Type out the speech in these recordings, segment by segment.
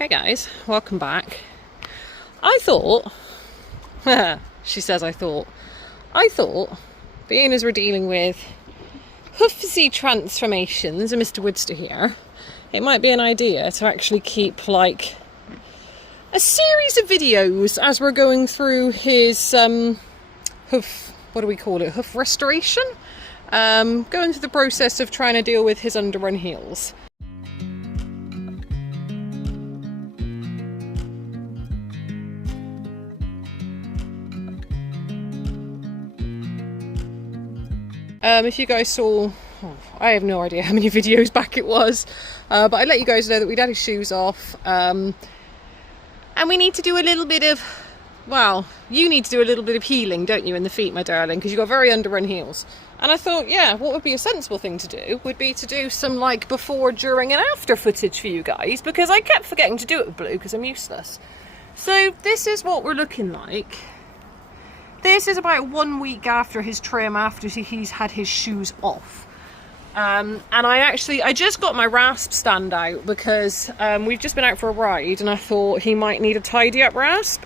Hey guys, welcome back. I thought, she says I thought, being as we're dealing with hoofsy transformations and Mr. Woodster here, it might be an idea to actually keep like a series of videos as we're going through his hoof, what do we call it, hoof restoration? Going through the process of trying to deal with his underrun heels. If you guys saw, I have no idea how many videos back it was, but I let you guys know that we'd had his shoes off, and we need to do a little bit of, well, you need to do a little bit of healing, don't you, in the feet, my darling, because you've got very underrun heels. And I thought, yeah, what would be a sensible thing to do would be to do some like before, during and after footage for you guys, because I kept forgetting to do it with Blue because I'm useless. So this is what we're looking like. This is about 1 week after his trim, after he's had his shoes off. And I just got my rasp stand out because we've just been out for a ride and I thought he might need a tidy up rasp.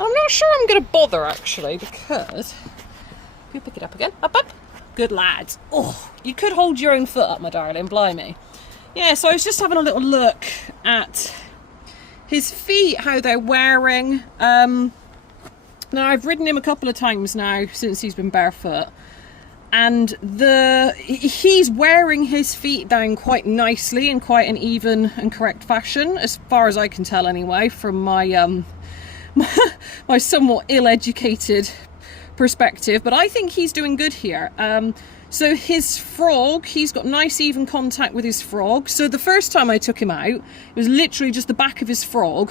I'm not sure I'm going to bother actually, because if you pick it up again, up. Good lads. Oh, you could hold your own foot up, my darling, blimey. Yeah, so I was just having a little look at his feet, how they're wearing. Now, I've ridden him a couple of times now since he's been barefoot, and he's wearing his feet down quite nicely in quite an even and correct fashion, as far as I can tell anyway, from my my somewhat ill-educated perspective, but I think he's doing good here. So his frog, he's got nice even contact with his frog. So the first time I took him out, it was literally just the back of his frog.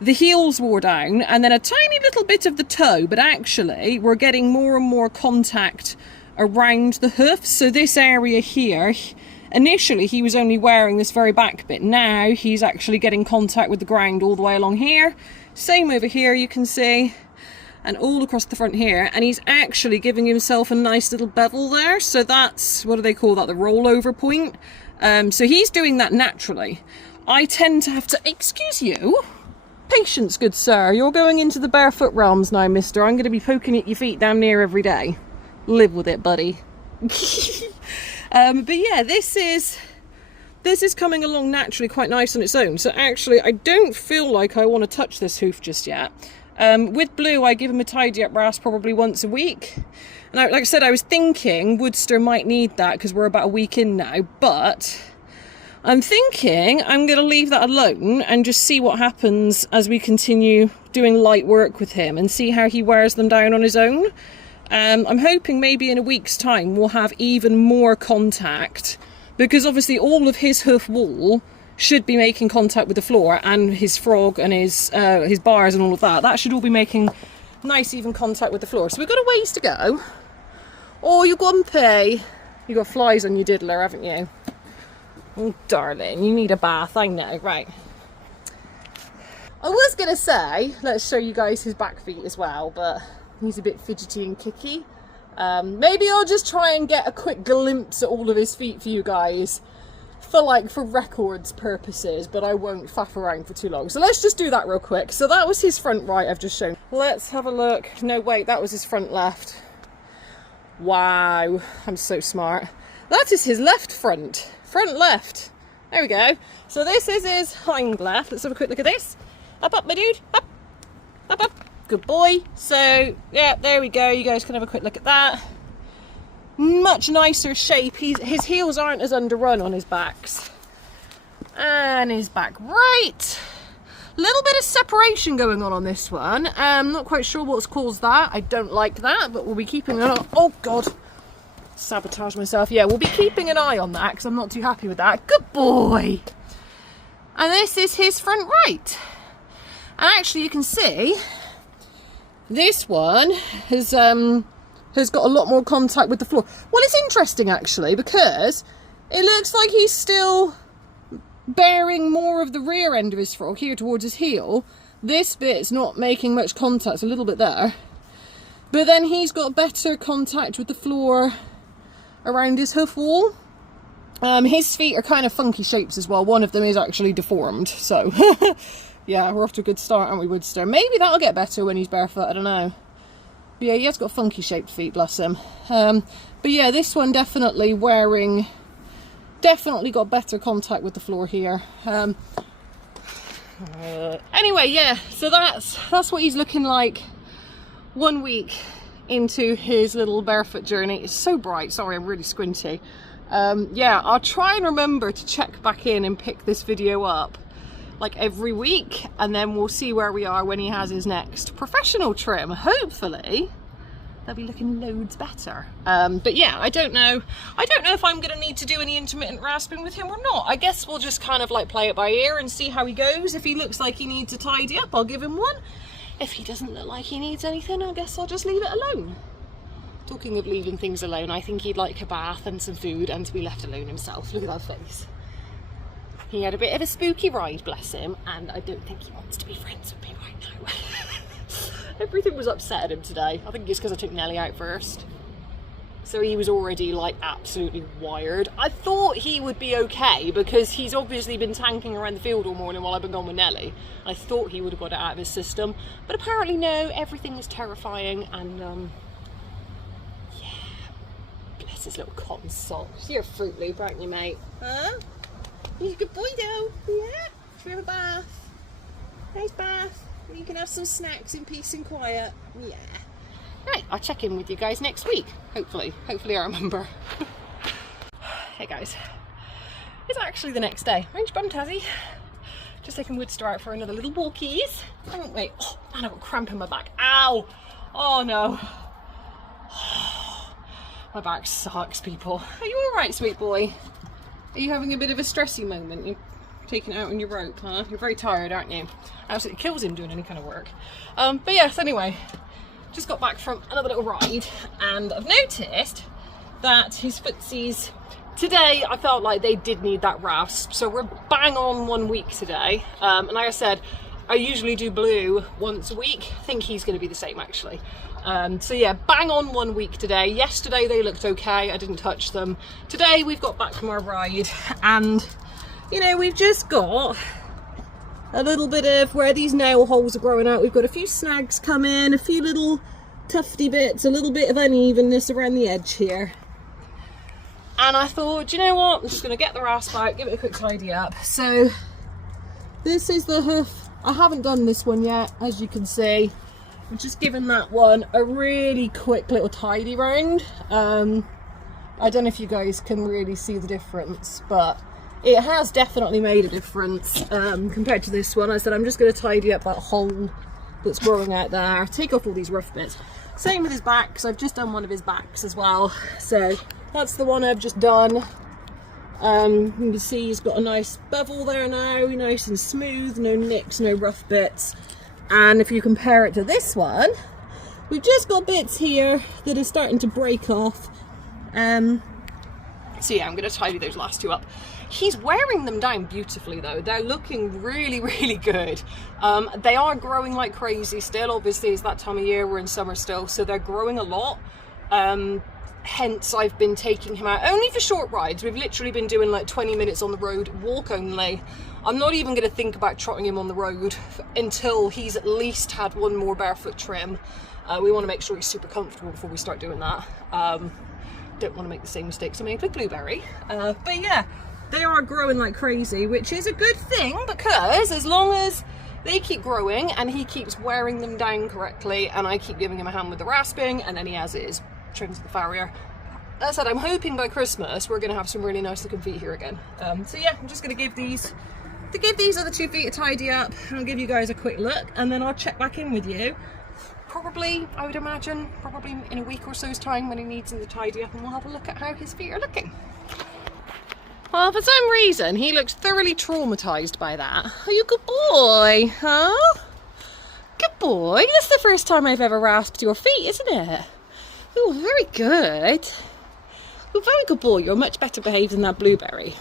The heels wore down and then a tiny little bit of the toe, but actually we're getting more and more contact around the hoofs. So this area here, initially he was only wearing this very back bit. Now he's actually getting contact with the ground all the way along here. Same over here, you can see, and all across the front here. And he's actually giving himself a nice little bevel there. So that's, what do they call that? The rollover point. So he's doing that naturally. I tend to have to, excuse you, patience, good sir. You're going into the barefoot realms now, mister. I'm going to be poking at your feet damn near every day. Live with it, buddy. But yeah, this is coming along naturally quite nice on its own. So actually, I don't feel like I want to touch this hoof just yet. With Blue, I give him a tidy up rasp probably once a week. And like I said, I was thinking Woodster might need that because we're about a week in now, but I'm thinking I'm going to leave that alone and just see what happens as we continue doing light work with him and see how he wears them down on his own. I'm hoping maybe in a week's time we'll have even more contact, because obviously all of his hoof wall should be making contact with the floor, and his frog and his bars and all of that. That should all be making nice even contact with the floor. So we've got a ways to go. Oh, you grumpy. You got flies on your diddler, haven't you? Oh, darling, you need a bath, I know. Right. I was going to say, let's show you guys his back feet as well, but he's a bit fidgety and kicky. Maybe I'll just try and get a quick glimpse at all of his feet for you guys, for records purposes, but I won't faff around for too long. So let's just do that real quick. So that was his front right I've just shown. Let's have a look. No, wait, that was his front left. Wow, I'm so smart. That is his left front. Front left. There we go. So this is his hind left. Let's have a quick look at this. Up, my dude. Up. Good boy. So, yeah, there we go. You guys can have a quick look at that. Much nicer shape. His heels aren't as underrun on his backs. And his back right. Little bit of separation going on this one. Not quite sure what's caused that. I don't like that, but we'll be keeping an eye. Oh, God. Sabotage myself. Yeah, we'll be keeping an eye on that because I'm not too happy with that. Good boy. And this is his front right. And actually you can see this one has got a lot more contact with the floor. Well, it's interesting actually, because it looks like he's still bearing more of the rear end of his frog here towards his heel. This bit's not making much contact, it's a little bit there. But then he's got better contact with the floor around his hoof wall. His feet are kind of funky shapes as well. One of them is actually deformed, so yeah, we're off to a good start, aren't we, Woodster? Maybe that'll get better when he's barefoot, I don't know. But yeah, he has got funky shaped feet, bless him. But yeah, this one definitely definitely got better contact with the floor here. Anyway, yeah, so that's what he's looking like 1 week into his little barefoot journey. It's so bright, sorry, I'm really squinty. Yeah, I'll try and remember to check back in and pick this video up like every week, and then we'll see where we are when he has his next professional trim. Hopefully they'll be looking loads better. But yeah, I don't know if I'm gonna need to do any intermittent rasping with him or not. I guess we'll just kind of like play it by ear and see how he goes. If he looks like he needs to tidy up, I'll give him one. If he doesn't look like he needs anything, I guess I'll just leave it alone. Talking of leaving things alone, I think he'd like a bath and some food and to be left alone himself. Look at that face. He had a bit of a spooky ride, bless him, and I don't think he wants to be friends with me right now. Everything was upsetting him today. I think it's because I took Nelly out first. So he was already like absolutely wired. I thought he would be okay because he's obviously been tanking around the field all morning while I've been gone with Nelly. I thought he would have got it out of his system, but apparently no, everything was terrifying, and bless his little cotton socks. You're a Fruit Loop, aren't you, mate? Huh? He's a good boy though. Yeah? Should we have a bath? Nice bath. You can have some snacks in peace and quiet. Yeah. Right, I'll check in with you guys next week. Hopefully I remember. Hey guys. It's actually the next day. Range bum Tazzy. Just taking Woodster out for another little walkies. Oh wait. Oh man, I've got cramp in my back. Ow! Oh no. My back sucks, people. Are you alright, sweet boy? Are you having a bit of a stressy moment? You're taking it out on your rope, huh? You're very tired, aren't you? Absolutely kills him doing any kind of work. But yes, anyway, just got back from another little ride, and I've noticed that his footsies today, I felt like they did need that rasp. So we're bang on 1 week today. And like I said, I usually do blue once a week. I think he's going to be the same actually. So yeah, bang on 1 week today. Yesterday they looked okay, I didn't touch them. Today we've got back from our ride, and you know, we've just got a little bit of where these nail holes are growing out. We've got a few snags come in, a few little tufty bits, a little bit of unevenness around the edge here. And I thought, you know what, I'm just going to get the rasp out, give it a quick tidy up. So this is the hoof. I haven't done this one yet, as you can see. I'm just giving that one a really quick little tidy round. I don't know if you guys can really see the difference, but it has definitely made a difference compared to this one. I said I'm just going to tidy up that hole that's growing out there, take off all these rough bits. Same with his back, because I've just done one of his backs as well. So that's the one I've just done. You can see he's got a nice bevel there now, nice and smooth, no nicks, no rough bits. And if you compare it to this one, we've just got bits here that are starting to break off. So yeah, I'm going to tidy those last two up. He's wearing them down beautifully though. They're looking really, really good. They are growing like crazy still. Obviously it's that time of year, we're in summer still, so they're growing a lot. Hence I've been taking him out only for short rides. We've literally been doing like 20 minutes on the road, walk only. I'm not even going to think about trotting him on the road until he's at least had one more barefoot trim. We want to make sure he's super comfortable before we start doing that. Don't want to make the same mistakes I made with Blueberry. But yeah, they are growing like crazy, which is a good thing, because as long as they keep growing and he keeps wearing them down correctly and I keep giving him a hand with the rasping, and then he has his trims of the farrier. As I said, I'm hoping by Christmas we're going to have some really nice looking feet here again. So yeah, I'm just going to give these other 2 feet a tidy up, and I'll give you guys a quick look, and then I'll check back in with you. Probably, I would imagine, probably in a week or so's time when he needs them to tidy up, and we'll have a look at how his feet are looking. Well, for some reason, he looks thoroughly traumatised by that. Are you a good boy, huh? Good boy. That's the first time I've ever rasped your feet, isn't it? Oh, very good. Oh, very good boy. You're much better behaved than that Blueberry.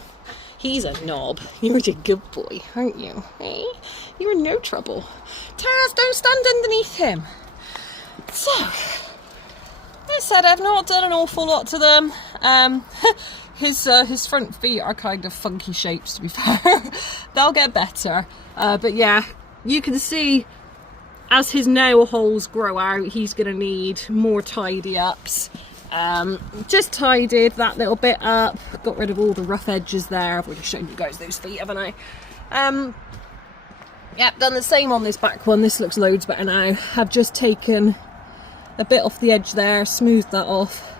He's a knob. You're a good boy, aren't you? Eh? You're in no trouble. Taz, don't stand underneath him. So, as I said, I've not done an awful lot to them. His front feet are kind of funky shapes, to be fair. They'll get better. But yeah, you can see as his nail holes grow out, he's going to need more tidy ups. Just tidied that little bit up, got rid of all the rough edges there. I've already shown you guys those feet, haven't I? Yep, done the same on this back one. This looks loads better now. I've just taken a bit off the edge there, smoothed that off.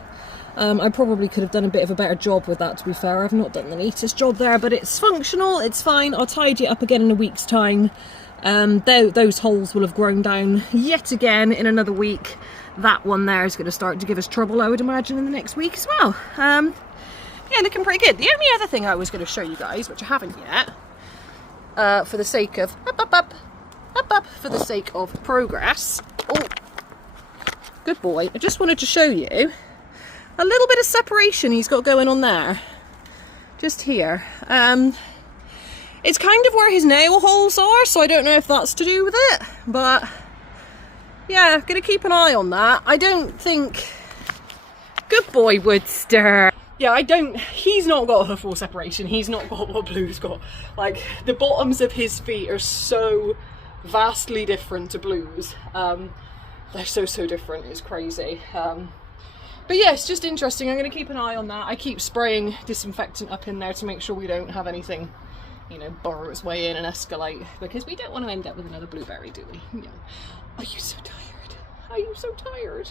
I probably could have done a bit of a better job with that, to be fair. I've not done the neatest job there, but it's functional, it's fine. I'll tidy it up again in a week's time. Those holes will have grown down yet again in another week. That one there is going to start to give us trouble, I would imagine, in the next week as well. Yeah, looking pretty good. The only other thing I was going to show you guys, which I haven't yet, for the sake of for the sake of progress. Oh, good boy. I just wanted to show you a little bit of separation he's got going on there, just here. It's kind of where his nail holes are, so I don't know if that's to do with it, but yeah, gonna keep an eye on that. I don't think, good boy Woodster. Yeah, he's not got a hoof wall separation. He's not got what Blue's got. Like, the bottoms of his feet are so vastly different to Blue's. They're so different, it's crazy. But yeah, it's just interesting. I'm going to keep an eye on that. I keep spraying disinfectant up in there to make sure we don't have anything, you know, burrow its way in and escalate, because we don't want to end up with another blueberry, do we? No. Are you so tired? Are you so tired?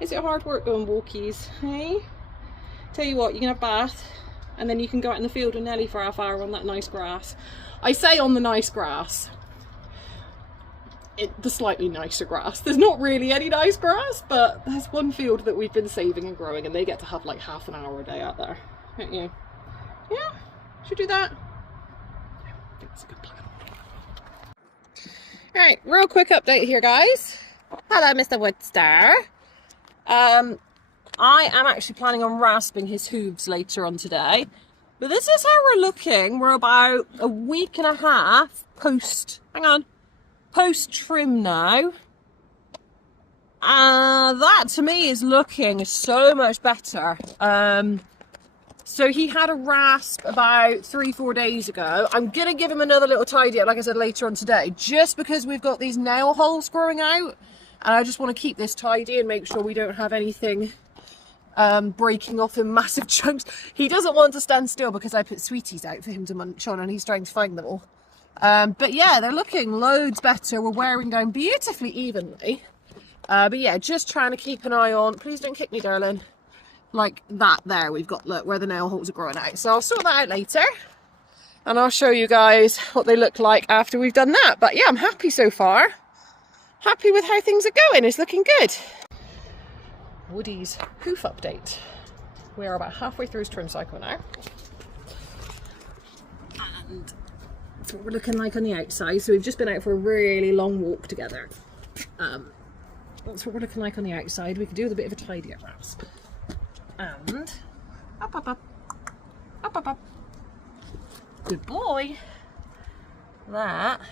Is it hard work going walkies, hey? Tell you what, you can have a bath and then you can go out in the field with Nelly for half hour on that nice grass. I say on the nice grass. The slightly nicer grass. There's not really any nice grass, but there's one field that we've been saving and growing, and they get to have like half an hour a day out there. Don't you? Yeah? Should we do that? I think that's a good plan. Right, real quick update here, guys. Hello, Mr. Woodstar. I am actually planning on rasping his hooves later on today, but this is how we're looking. We're about a week and a half post trim now. That to me is looking so much better. So he had a rasp about 3-4 days ago. I'm gonna give him another little tidy up, like I said, later on today, just because we've got these nail holes growing out, and I just want to keep this tidy and make sure we don't have anything breaking off in massive chunks. He doesn't want to stand still because I put sweeties out for him to munch on, and he's trying to find them all. But yeah, they're looking loads better. We're wearing down beautifully evenly. But yeah, just trying to keep an eye on, please don't kick me, darling. Like that there, we've got, look, where the nail holes are growing out. So I'll sort that out later, and I'll show you guys what they look like after we've done that. But yeah, I'm happy so far. Happy with how things are going. It's looking good. Woody's hoof update. We are about halfway through his trim cycle now. And that's what we're looking like on the outside. So we've just been out for a really long walk together. That's what we're looking like on the outside. We could do with a bit of a tidy up rasp. And up. Good boy. That's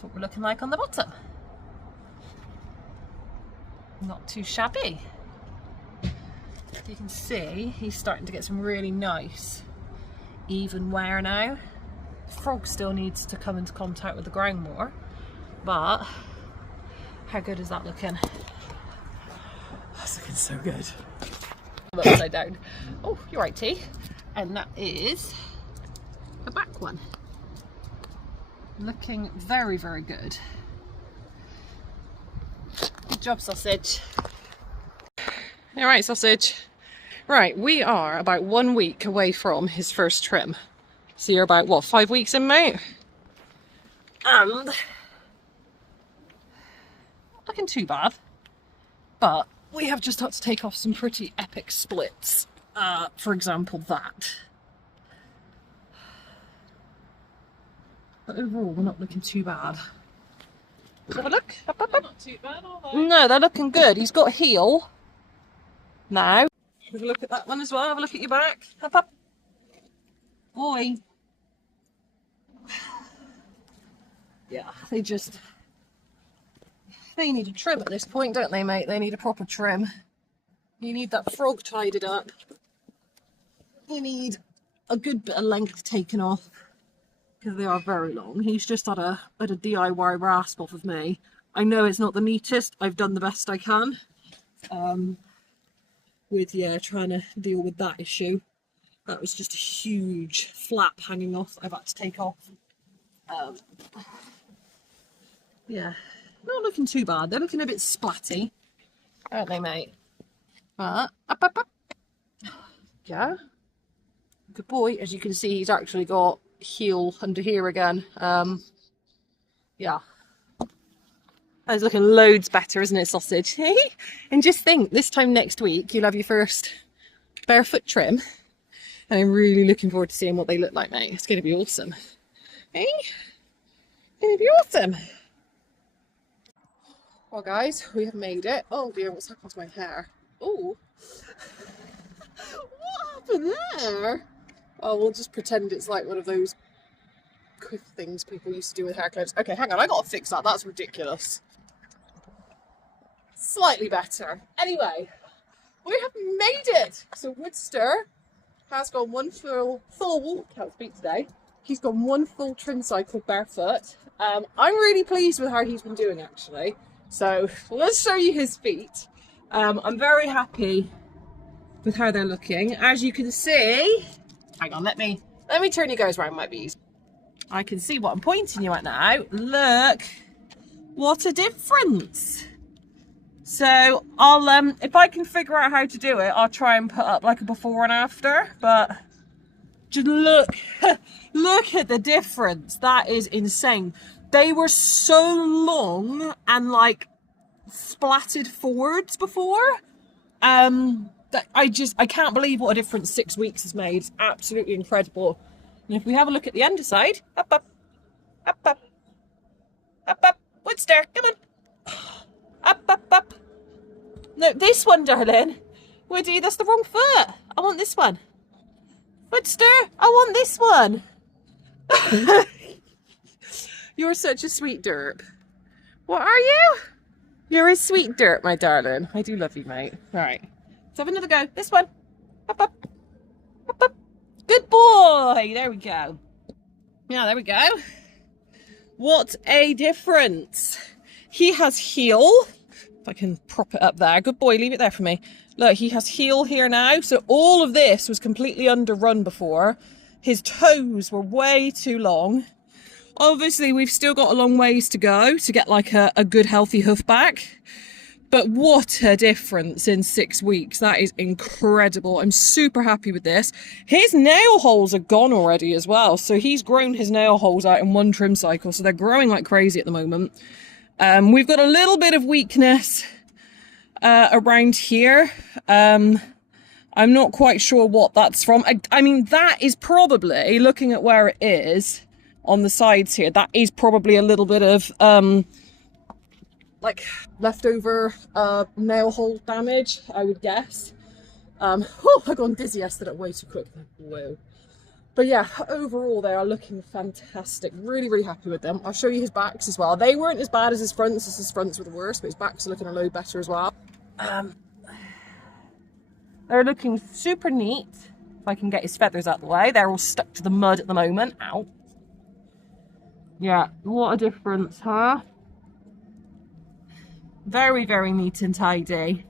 what we're looking like on the bottom. Not too shabby. You can see he's starting to get some really nice even wear now. The frog still needs to come into contact with the ground more, but how good is that looking? That's looking so good. Upside down. Oh, you're right, T. And that is the back one. Looking very, very good. Good job, sausage. All right, sausage. Right, we are about 1 week away from his first trim. So you're about, what, 5 weeks in, mate? And not looking too bad, but we have just had to take off some pretty epic splits. For example, that. But overall, we're not looking too bad. Have a look. Up. Not too bad, are they? No, they're looking good. He's got heel now. Have a look at that one as well. Have a look at your back. Up. Boy. Yeah, they need a trim at this point, don't they, mate? They need a proper trim. You need that frog tidied up. you need a good bit of length taken off because they are very long. He's just had a DIY rasp off of me. I know it's not the neatest. I've done the best I can with, yeah, trying to deal with that issue. That was just a huge flap hanging off I've had to take off. Yeah, not looking too bad. They're looking a bit splatty, aren't they, mate? But, up. Yeah. Good boy. As you can see, he's actually got heel under here again. Yeah. That's looking loads better, isn't it, sausage? And just think, this time next week, you'll have your first barefoot trim. And I'm really looking forward to seeing what they look like, mate. It's going to be awesome. Hey? It's going to be awesome. Well, guys, we have made it. Oh, dear, what's happened to my hair? Oh. What happened there? Oh, we'll just pretend it's like one of those quick things people used to do with hair clips. Okay, hang on, I gotta fix that. That's ridiculous. Slightly better. Anyway, we have made it. So Woodster has gone one full, can't speak today. He's gone one full trim cycle barefoot. I'm really pleased with how he's been doing, actually. So let's show you his feet. I'm very happy with how they're looking. As you can see, hang on, let me turn you guys around, might be easy. I can see what I'm pointing you at now. Look, what a difference. So I'll, if I can figure out how to do it, I'll try and put up like a before and after, but just look, look at the difference. That is insane. They were so long and like splatted forwards before. That I can't believe what a difference 6 weeks has made. It's absolutely incredible. And if we have a look at the underside, up. Woodster, come on. Up. No, this one, darling. Woody, that's the wrong foot. I want this one. Woodster, I want this one. You're such a sweet derp. What are you? You're a sweet derp, my darling. I do love you, mate. All right. Let's have another go. This one. Up. Good boy. There we go. Yeah, there we go. What a difference. He has heel. If I can prop it up there. Good boy. Leave it there for me. Look, he has heel here now. So all of this was completely underrun before. His toes were way too long. Obviously, we've still got a long ways to go to get like a good healthy hoof back. But what a difference in 6 weeks. That is incredible. I'm super happy with this. His nail holes are gone already as well. So he's grown his nail holes out in one trim cycle. So they're growing like crazy at the moment. We've got a little bit of weakness around here. I'm not quite sure what that's from. I mean, that is probably, looking at where it is on the sides here, that is probably a little bit of like leftover nail hole damage, I would guess. Oh, I got dizzy yesterday, way too quick. Whoa. But yeah, overall they are looking fantastic. Really, really happy with them. I'll show you his backs as well. They weren't as bad as his fronts. His fronts were the worst, but his backs are looking a load better as well. They're looking super neat. If I can get his feathers out of the way. They're all stuck to the mud at the moment. Ow. Yeah, what a difference, huh? Very, very neat and tidy.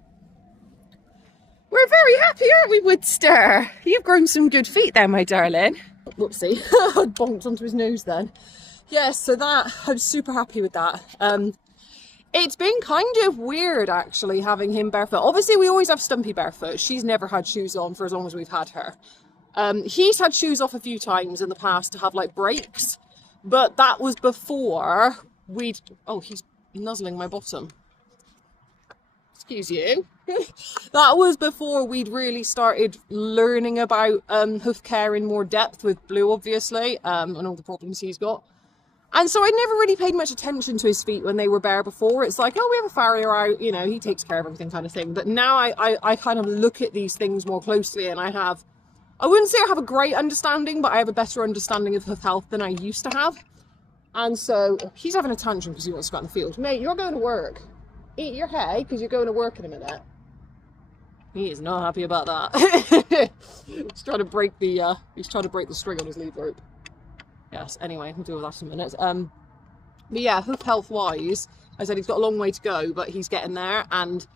We're very happy, aren't we, Woodster? You've grown some good feet there, my darling. Whoopsie, I bonked onto his nose then. Yes, so that, I'm super happy with that. It's been kind of weird, actually, having him barefoot. Obviously, we always have Stumpy barefoot. She's never had shoes on for as long as we've had her. He's had shoes off a few times in the past to have, like, breaks. But that was before we'd... Oh, he's nuzzling my bottom. Excuse you. That was before we'd really started learning about hoof care in more depth with Blue, obviously, and all the problems he's got. And so I never really paid much attention to his feet when they were bare before. It's like, oh, we have a farrier out, you know, he takes care of everything kind of thing. But now I kind of look at these things more closely, and I wouldn't say I have a great understanding, but I have a better understanding of hoof health than I used to have. And so he's having a tantrum because he wants to go out in the field. Mate, you're going to work. Eat your hay because you're going to work in a minute. He is not happy about that. He's trying to break the string on his lead rope. Yes, anyway, we'll deal with that in a minute. But yeah, hoof health wise, I said he's got a long way to go, but he's getting there, and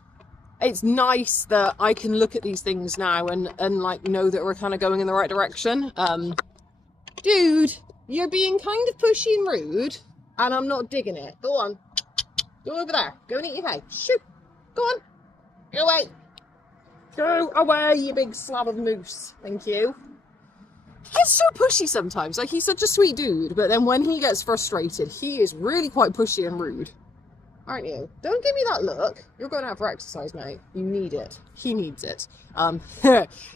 it's nice that I can look at these things now and like know that we're kind of going in the right direction. Dude, you're being kind of pushy and rude, and I'm not digging it. Go on. Go over there. Go and eat your hay. Shoot. Go on. Go away. Go away, you big slab of moose. Thank you. He's so pushy sometimes. Like, he's such a sweet dude, but then when he gets frustrated, he is really quite pushy and rude. Aren't you? Don't give me that look. You're going out for exercise, mate. You need it. He needs it.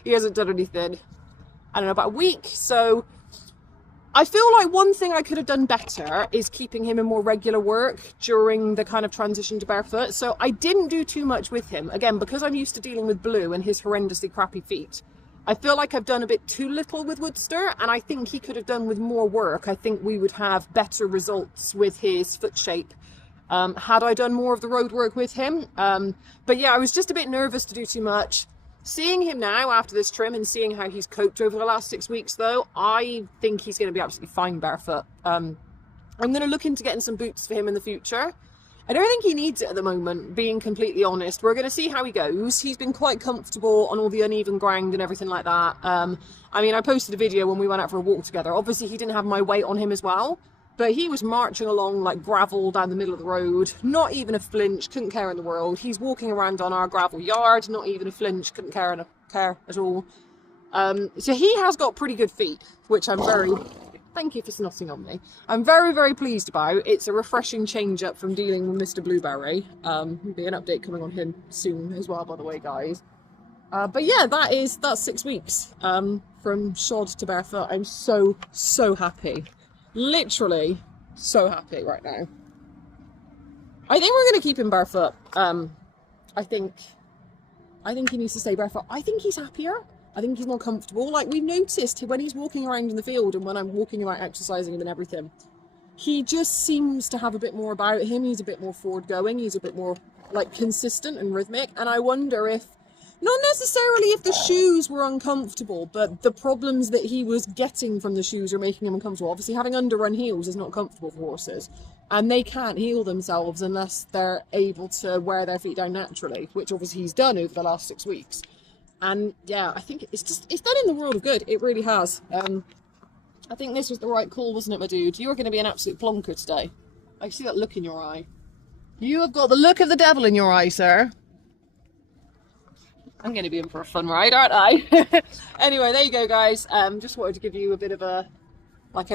He hasn't done anything, I don't know, about a week, so I feel like one thing I could have done better is keeping him in more regular work during the kind of transition to barefoot. So I didn't do too much with him. Again, because I'm used to dealing with Blue and his horrendously crappy feet, I feel like I've done a bit too little with Woodster, and I think he could have done with more work. I think we would have better results with his foot shape had I done more of the road work with him. But yeah, I was just a bit nervous to do too much. Seeing him now after this trim and seeing how he's coped over the last 6 weeks, though, I think he's going to be absolutely fine barefoot. I'm going to look into getting some boots for him in the future. I don't think he needs it at the moment, being completely honest. We're going to see how he goes. He's been quite comfortable on all the uneven ground and everything like that. I mean, I posted a video when we went out for a walk together. Obviously, he didn't have my weight on him as well, but he was marching along like gravel down the middle of the road, not even a flinch, couldn't care in the world. He's walking around on our gravel yard, not even a flinch, couldn't care at all. So he has got pretty good feet, which I'm very... Thank you for snotting on me. I'm very, very pleased about. It's a refreshing change up from dealing with Mr. Blueberry. There'll be an update coming on him soon as well, by the way, guys. But yeah, that's 6 weeks from shod to barefoot. I'm so, so happy. Literally so happy right now. I think we're going to keep him barefoot. I think he needs to stay barefoot. I think he's happier. I think he's more comfortable. Like, we've noticed when he's walking around in the field and when I'm walking around exercising him and everything, he just seems to have a bit more about him. He's a bit more forward going. He's a bit more like consistent and rhythmic. And I wonder if, not necessarily if the shoes were uncomfortable, but the problems that he was getting from the shoes are making him uncomfortable. Obviously, having underrun heels is not comfortable for horses, and they can't heal themselves unless they're able to wear their feet down naturally, which obviously he's done over the last 6 weeks. And yeah, I think it's done in the world of good. It really has. I think this was the right call, wasn't it, my dude? You're going to be an absolute plonker today. I see that look in your eye. You have got the look of the devil in your eye, sir. I'm going to be in for a fun ride, aren't I? Anyway, there you go, guys. Just wanted to give you a bit of a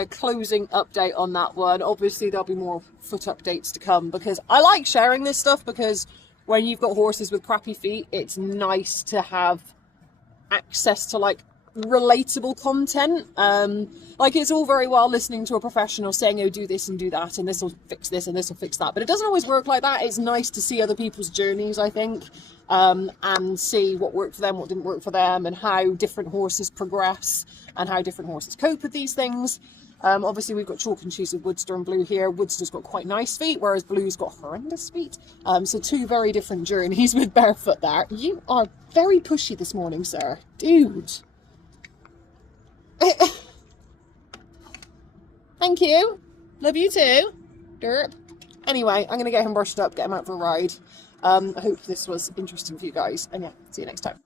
closing update on that one. Obviously, there'll be more foot updates to come, because I like sharing this stuff, because when you've got horses with crappy feet, it's nice to have access to like relatable content. Like, it's all very well listening to a professional saying, oh, do this and do that, and this will fix this and this will fix that, but it doesn't always work like that. It's nice to see other people's journeys, I think, and see what worked for them, what didn't work for them, and how different horses progress and how different horses cope with these things. Obviously, we've got chalk and cheese with Woodster and Blue here. Woodster's got quite nice feet, whereas Blue's got horrendous feet. So two very different journeys with barefoot there. You are very pushy this morning, sir. Dude. Thank you. Love you too. Derp. Anyway, I'm going to get him brushed up, get him out for a ride. I hope this was interesting for you guys. And yeah, see you next time.